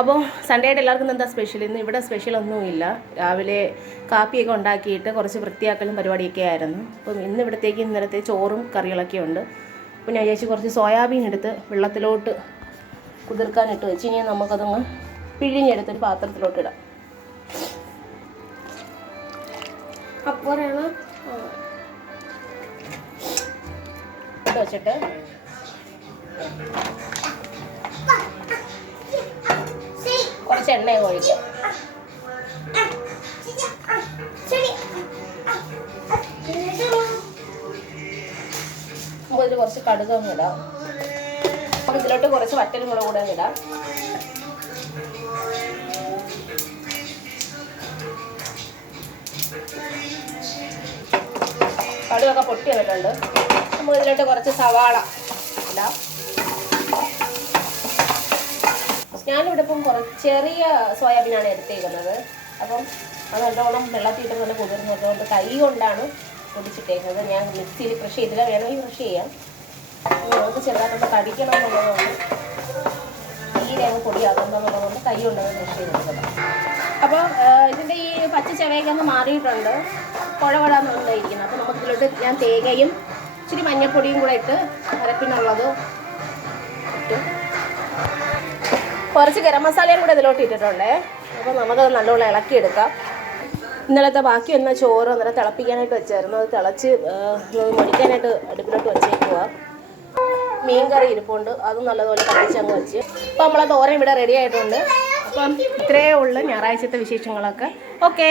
അപ്പോൾ സൺഡേ ആയിട്ട് എല്ലാവർക്കും എന്താ സ്പെഷ്യൽ? ഇന്ന് ഇവിടെ സ്പെഷ്യലൊന്നുമില്ല. രാവിലെ കാപ്പിയൊക്കെ ഉണ്ടാക്കിയിട്ട് കുറച്ച് വൃത്തിയാക്കലും പരിപാടിയൊക്കെ ആയിരുന്നു. അപ്പം ഇന്ന് ഇവിടത്തേക്ക് ഇന്നലത്തെ ചോറും കറികളൊക്കെ ഉണ്ട്. അപ്പോൾ ഞാൻ വിചാരിച്ച് കുറച്ച് സോയാബീൻ എടുത്ത് വെള്ളത്തിലോട്ട് കുതിർക്കാനിട്ട് വെച്ച് ഇനി നമുക്കതൊന്ന് പിഴിഞ്ഞെടുത്തൊരു പാത്രത്തിലോട്ട് ഇടാം. അപ്പോഴാണ് വെച്ചിട്ട് കുറച്ച് എണ്ണ ഒഴിക്കാം. നമുക്ക് ഇതിൽ കുറച്ച് കടുക് ഒന്ന് ഇടാം. അപ്പം ഇതിലോട്ട് കുറച്ച് വറ്റൽ മുളക് കൂടെ ഒന്ന് ഇടാം. കടുകൊക്കെ പൊട്ടി വന്നിട്ടുണ്ട്. നമുക്ക് ഇതിലോട്ട് കുറച്ച് സവാള ഇടാം. ഞാനിവിടെ ഇപ്പം കുറച്ച് ചെറിയ സോയാബീനാണ് എടുത്തേക്കുന്നത്. അപ്പം അത് നല്ലോണം വെള്ളത്തിയിട്ട് നല്ല കുതിർന്നതുകൊണ്ട് കൈ കൊണ്ടാണ് പൊടിച്ചിട്ടേക്കുന്നത്. ഞാൻ മിക്സിയിൽ ക്രഷ് ചെയ്തില്ല, വേണമെങ്കിൽ ക്രഷ് ചെയ്യാം. നമുക്ക് ചെറുതായിട്ടൊന്ന് കടിക്കണം എന്നുള്ളതുകൊണ്ട് തീരെ അങ്ങ് പൊടിയാകുന്നുള്ളതുകൊണ്ട് കൈ കൊണ്ടൊന്ന് ക്രഷ് ചെയ്തെടുക്കുന്നത്. അപ്പോൾ ഇതിൻ്റെ ഈ പച്ച ചെവയൊക്കെ ഒന്ന് മാറിയിട്ടുണ്ട്, കുഴവടാന്നുണ്ടായിരിക്കുന്നത്. അപ്പോൾ നമുക്കിതിലോട്ട് ഞാൻ തേങ്ങയും ഇച്ചിരി മഞ്ഞൾപ്പൊടിയും കൂടെ ഇട്ട് അരപ്പിനുള്ളത് ഇട്ടു. കുറച്ച് ഗരം മസാലയും കൂടെ ഇതിലോട്ട് ഇട്ടിട്ടുണ്ട്. അപ്പോൾ നമുക്കത് നല്ലോണം ഇളക്കിയെടുക്കാം. ഇന്നലത്തെ ബാക്കി വന്ന ചോറ് അന്നേരം തിളപ്പിക്കാനായിട്ട് വെച്ചായിരുന്നു. അത് തിളച്ച് മുടിക്കാനായിട്ട് അടുപ്പിലോട്ട് വെച്ചേക്കുക. മീൻ കറി ഇരിപ്പുണ്ട്, അതും നല്ലതുപോലെ കത്തിച്ചങ്ങ് വെച്ച്. അപ്പോൾ നമ്മളെ തോരൻ ഇവിടെ റെഡി ആയിട്ടുണ്ട്. അപ്പം ഇത്രയേ ഉള്ളൂ ഞായറാഴ്ചത്തെ വിശേഷങ്ങളൊക്കെ. ഓക്കേ.